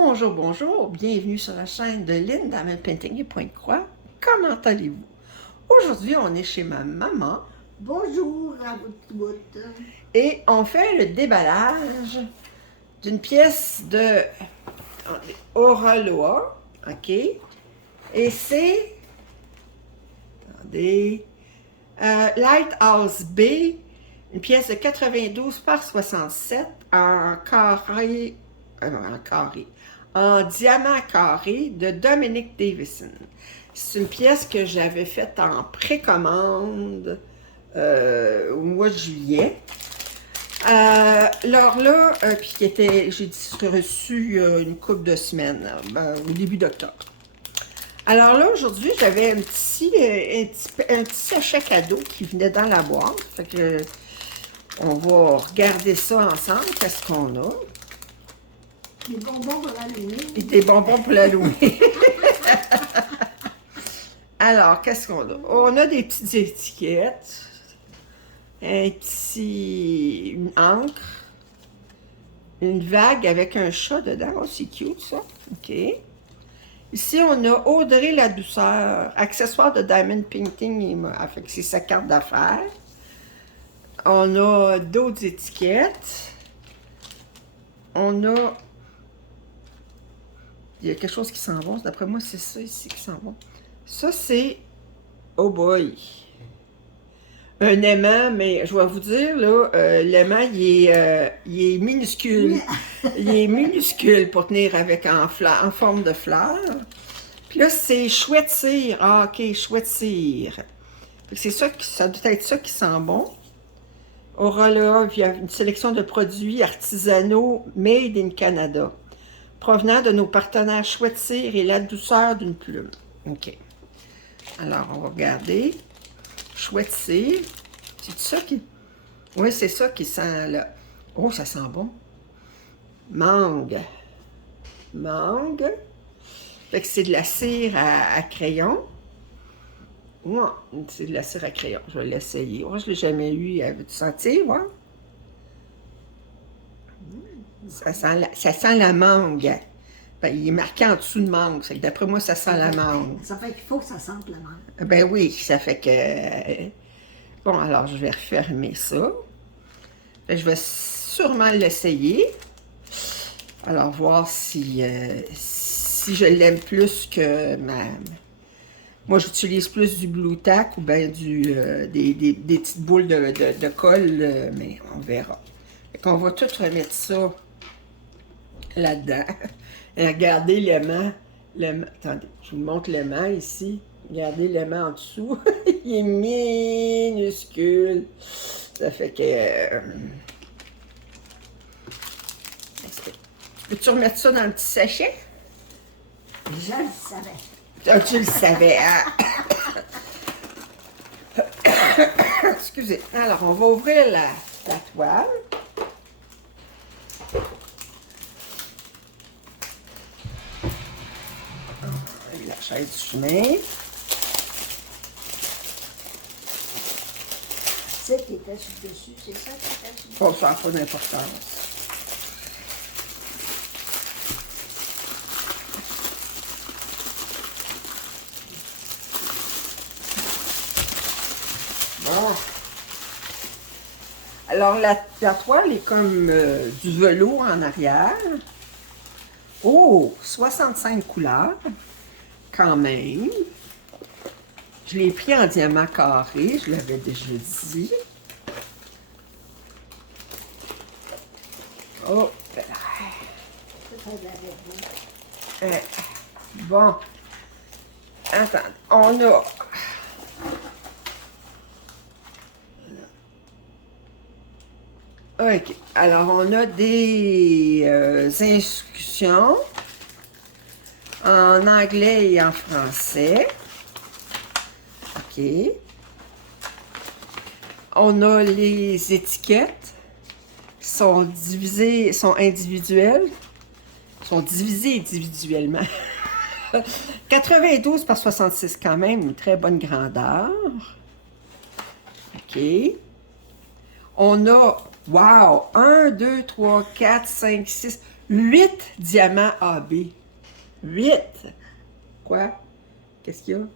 Bonjour, bonjour, bienvenue sur la chaîne de Lynn Diamond Painting et Pointe-Croix. Comment allez-vous? Aujourd'hui, on est chez ma maman. Bonjour à vous toutes. Et on fait le déballage d'une pièce de Auraloa, ok? Et c'est, attendez, Lighthouse B, une pièce de 92 par 67 en carré, en diamant carré de Dominic Davison. C'est une pièce que j'avais faite en précommande au mois de juillet. Alors là, puis j'ai reçu une couple de semaines, au début d'octobre. Alors là, aujourd'hui, j'avais un petit sachet cadeau qui venait dans la boîte. Fait que on va regarder ça ensemble. Qu'est-ce qu'on a? Des bonbons pour l'allumer. Et des bonbons pour l'allumer. Alors, qu'est-ce qu'on a? On a des petites étiquettes. Une encre. Une vague avec un chat dedans. Oh, c'est cute, ça. OK. Ici, on a Audrey la douceur, accessoire de Diamond Painting, avec c'est sa carte d'affaires. On a d'autres étiquettes. On a... Il y a quelque chose qui s'en va. D'après moi, c'est ça ici qui s'en va. Ça, c'est... Oh boy! Un aimant, mais je vais vous dire, là, l'aimant, il est minuscule. Il est minuscule pour tenir avec en forme de fleur. Puis là, c'est chouette cire. Ah, ok, chouette cire. C'est ça, ça doit être ça qui sent bon. Auraloa, il y a une sélection de produits artisanaux made in Canada, provenant de nos partenaires Chouette Cire et la douceur d'une plume. Ok. Alors, on va regarder. Chouette Cire. C'est ça qui... Oui, c'est ça qui sent là. Oh, ça sent bon. Mangue. Mangue. Fait que c'est de la cire à crayon. Ouais, c'est de la cire à crayon. Je vais l'essayer. Oh, je ne l'ai jamais eu. Veux-tu sentir, ouais? Ça sent la mangue. Ben, il est marqué en dessous de mangue. D'après moi, ça sent la mangue. Ça fait qu'il faut que ça sente la mangue. Ben oui, ça fait que... Bon, alors, je vais refermer ça. Je vais sûrement l'essayer. Alors, voir si je l'aime plus que ma... Moi, j'utilise plus du Blue Tack ou bien des petites boules de colle, mais on verra. Fait qu'on va tout remettre ça là-dedans. Et regardez l'aimant. Attendez, je vous montre l'aimant ici. Regardez l'aimant en dessous. Il est minuscule. Ça fait que... Peux-tu remettre ça dans le petit sachet? Je le savais. Ah, tu le savais, hein? Excusez. Alors, on va ouvrir la toile. La chaise du chemin. C'est qui était sur le dessus, c'est ça qui était sur le dessus. Oh, ça n'a pas d'importance. Bon. Alors, la toile est comme du velours en arrière. Oh, 65 couleurs, quand même. Je l'ai pris en diamant carré, je l'avais déjà dit. Oh, bon. Attends, on a... OK. Alors, on a des instructions en anglais et en français. OK. On a les étiquettes qui sont divisées, sont individuelles. Sont divisées individuellement. 92 par 66, quand même, une très bonne grandeur. OK. On a... Wow! 1, 2, 3, 4, 5, 6, 8 diamants AB. 8. Quoi? Qu'est-ce qu'il y a?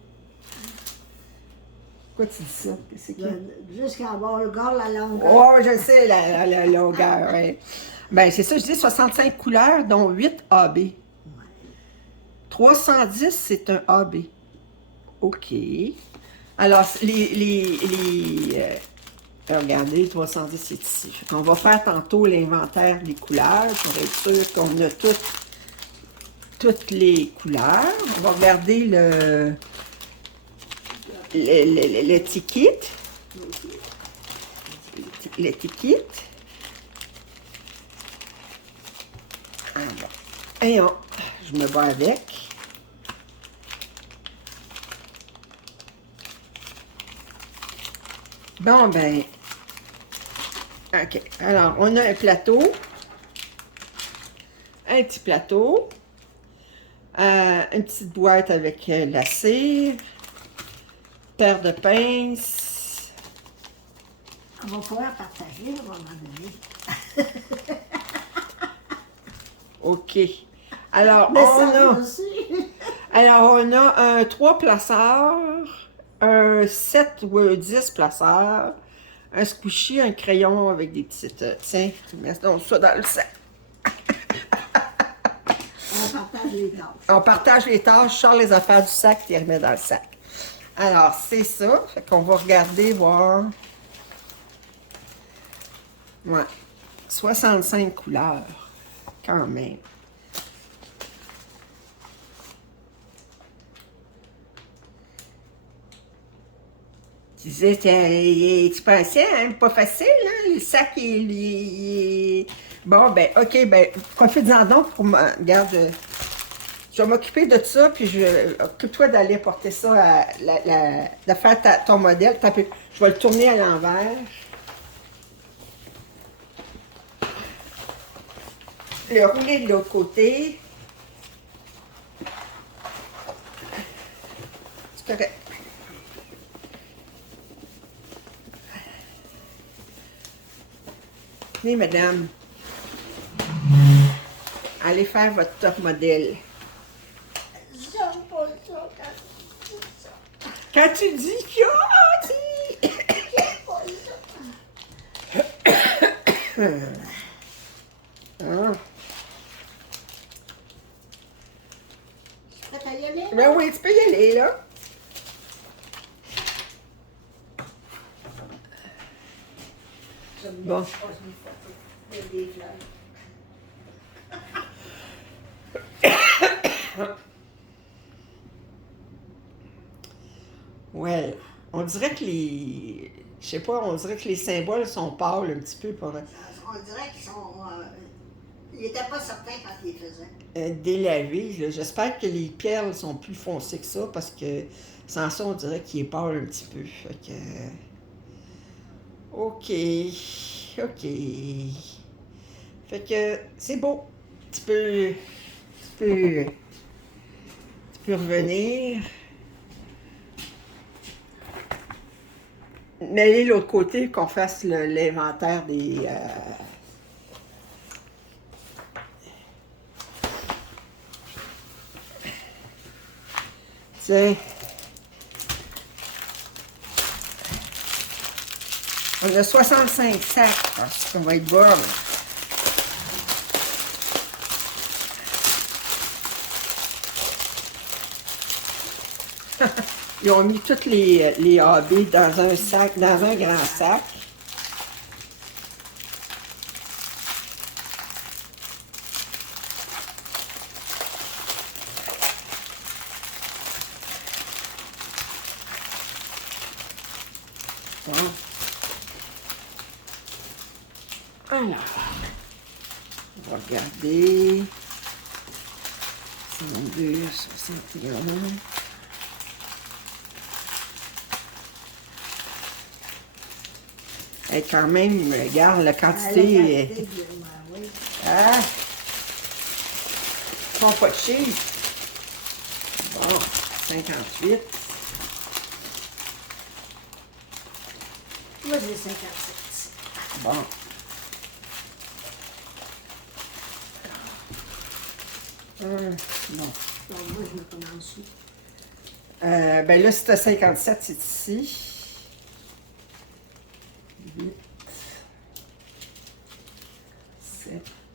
Pourquoi tu dis ça? Qu'est-ce qu'il y a? Jusqu'à avoir le gars, la longueur. Oh, je sais, la longueur, ouais. Ben, c'est ça, je dis 65 couleurs, dont 8 AB. 310, c'est un AB. OK. Alors, regardez, 310, c'est ici. On va faire tantôt l'inventaire des couleurs pour être sûr qu'on a toutes les couleurs. On va regarder l'étiquette. L'étiquette. Et je me bats avec. Bon, ben, OK. Alors, on a un plateau. Un petit plateau. Une petite boîte avec la cire. Paire de pinces. On va pouvoir partager à un moment donné. OK. Alors, Mais ça aussi. Alors, on a un 3 placeurs, un 7 ou un 10 placeurs, un squishy, un crayon avec des petites... tiens, mets donc ça dans le sac. On partage les tâches. On partage les tâches, je sors les affaires du sac et les remets dans le sac. Alors, c'est ça. Fait qu'on va regarder, voir. Ouais. 65 couleurs. Quand même. Tu disais, tu pensais, hein, pas facile, hein? Le sac, il est... Bon, ben, OK, ben, profite-en donc pour me... Regarde, je vais m'occuper de ça, puis occupe-toi d'aller porter ça, de faire ton modèle. Je vais le tourner à l'envers. Le rouler de l'autre côté. C'est correct. Venez, madame. Allez faire votre top modèle. J'aime pas ça quand tu dis ça. Quand tu dis que... J'aime pas ça. Ah. Prête à y aller? Ben oui, tu peux y aller, là. Bon. Ouais, on dirait que je sais pas, on dirait que les symboles sont pâles un petit peu pour On dirait qu'ils sont... ils n'étaient pas certains quand ils les faisaient. délaver. J'espère que les perles sont plus foncées que ça parce que sans ça, on dirait qu'il est pâle un petit peu. Fait que... OK. Fait que c'est beau. Tu peux revenir. Mais aller de l'autre côté, qu'on fasse l'inventaire des... Tiens. On a 65 sacs. Ça va être bon. Ils ont mis toutes les AB dans un sac, dans un grand sac. Bon. Alors, on va regarder. 62, 61. Et quand même, regarde, la quantité. Ah! Ils sont pas cheap. Bon, 58. Moi, j'ai 57. Bon. Bon. Donc, moi, je me prends en dessous. Ben là, si tu as 57, c'est ici. 8,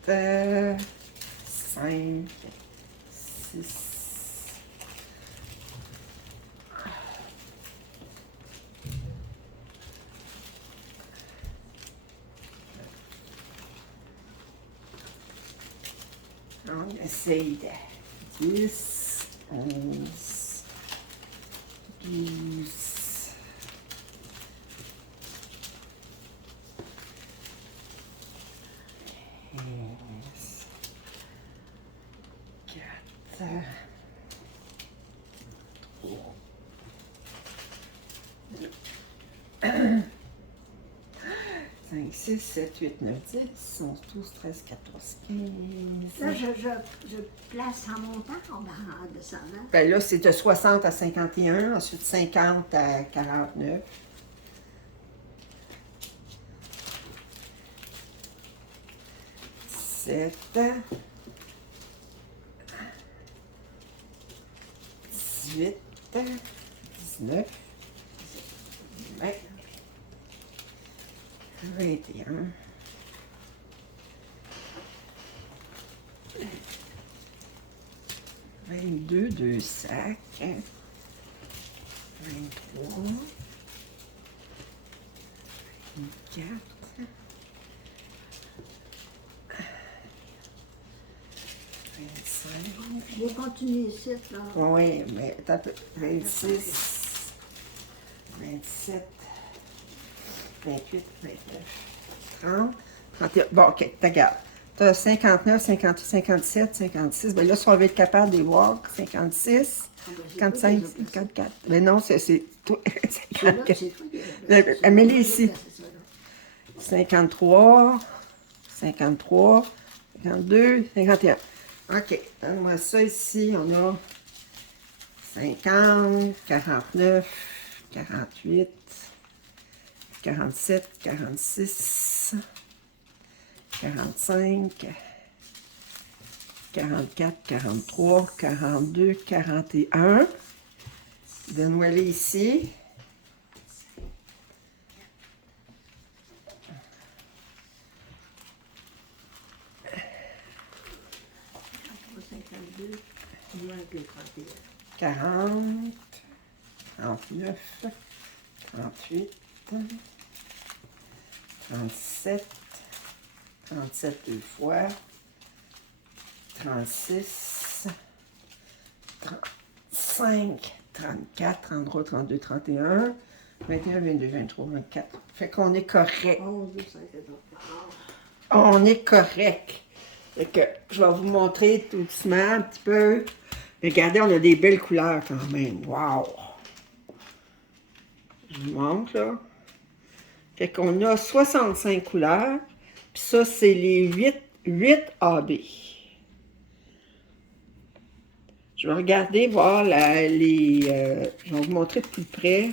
7, 5, 6. On essaye de 10, 11, 12. 4, 5, 6, 7, 8, 9, 10, 11, 12, 13, 14, 15. Là, je place en montant ou en descendant? Ben là, c'est de 60 à 51, ensuite 50 à 49. Sept, 18, 19, 20, 21, 22, 2 sacs, 23, 24, 25. Je vais continuer ici, là. Oui, mais t'as peu. 26, 27, 28, 29, 30, 31. Bon, OK, regarde. Tu as 59, 58, 57, 56. Ben là, si on veut être capable de les voir, 56, Ah, ben, c'est 55, toi qui les as placés. 54. Mais non, c'est toi. Là, 54. c'est toi qui les as placés. Mets-les ici. C'est ça, là. 53, 53, 52, 51. OK, donne-moi ça ici. On a 50, 49, 48, 47, 46, 45, 44, 43, 42, 41. Donne-moi-les ici. 52, moins que 31. 40, 39, 38, 37, 37 deux fois, 36, 35, 34, 33, 32, 31, 21, 22, 23, 24. Fait qu'on est correct. 11, 12, 13, 14, 15. On est correct. Fait que je vais vous montrer tout doucement un petit peu. Regardez, on a des belles couleurs quand même. Wow! Je vous montre, là. Fait qu'on a 65 couleurs. Puis ça, c'est les 8 AB. Je vais regarder, voir je vais vous montrer de plus près.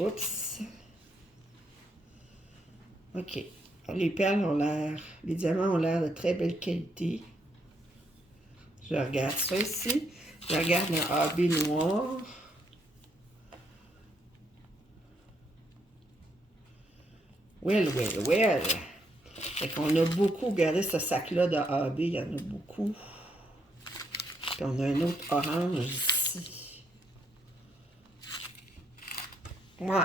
Oups. OK. Les perles ont l'air... Les diamants ont l'air de très belle qualité. Je regarde ça ici. Je regarde le AB noir. Well. Fait qu'on a beaucoup. Regardez ce sac-là de AB. Il y en a beaucoup. Puis on a un autre orange ici. Ouais.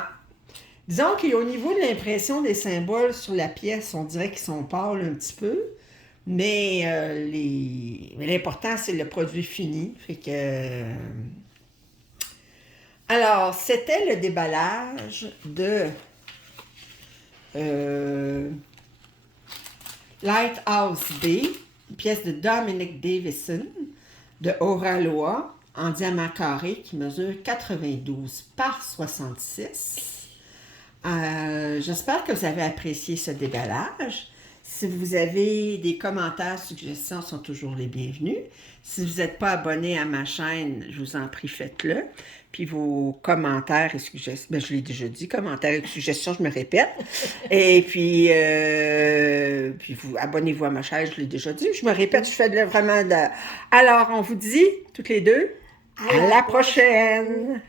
Disons qu'au niveau de l'impression des symboles sur la pièce, on dirait qu'ils sont pâles un petit peu. Mais l'important, c'est le produit fini. Fait que... Alors, c'était le déballage de Lighthouse Bay, une pièce de Dominic Davison de Oraloa en diamant carré qui mesure 92 par 66. J'espère que vous avez apprécié ce déballage. Si vous avez des commentaires, suggestions, sont toujours les bienvenus. Si vous n'êtes pas abonné à ma chaîne, je vous en prie, faites-le. Puis vos commentaires et suggestions, ben, je l'ai déjà dit, commentaires et suggestions, je me répète. Et puis vous abonnez-vous à ma chaîne, je l'ai déjà dit. Je me répète, je fais vraiment de... Alors, on vous dit, toutes les deux, à la prochaine!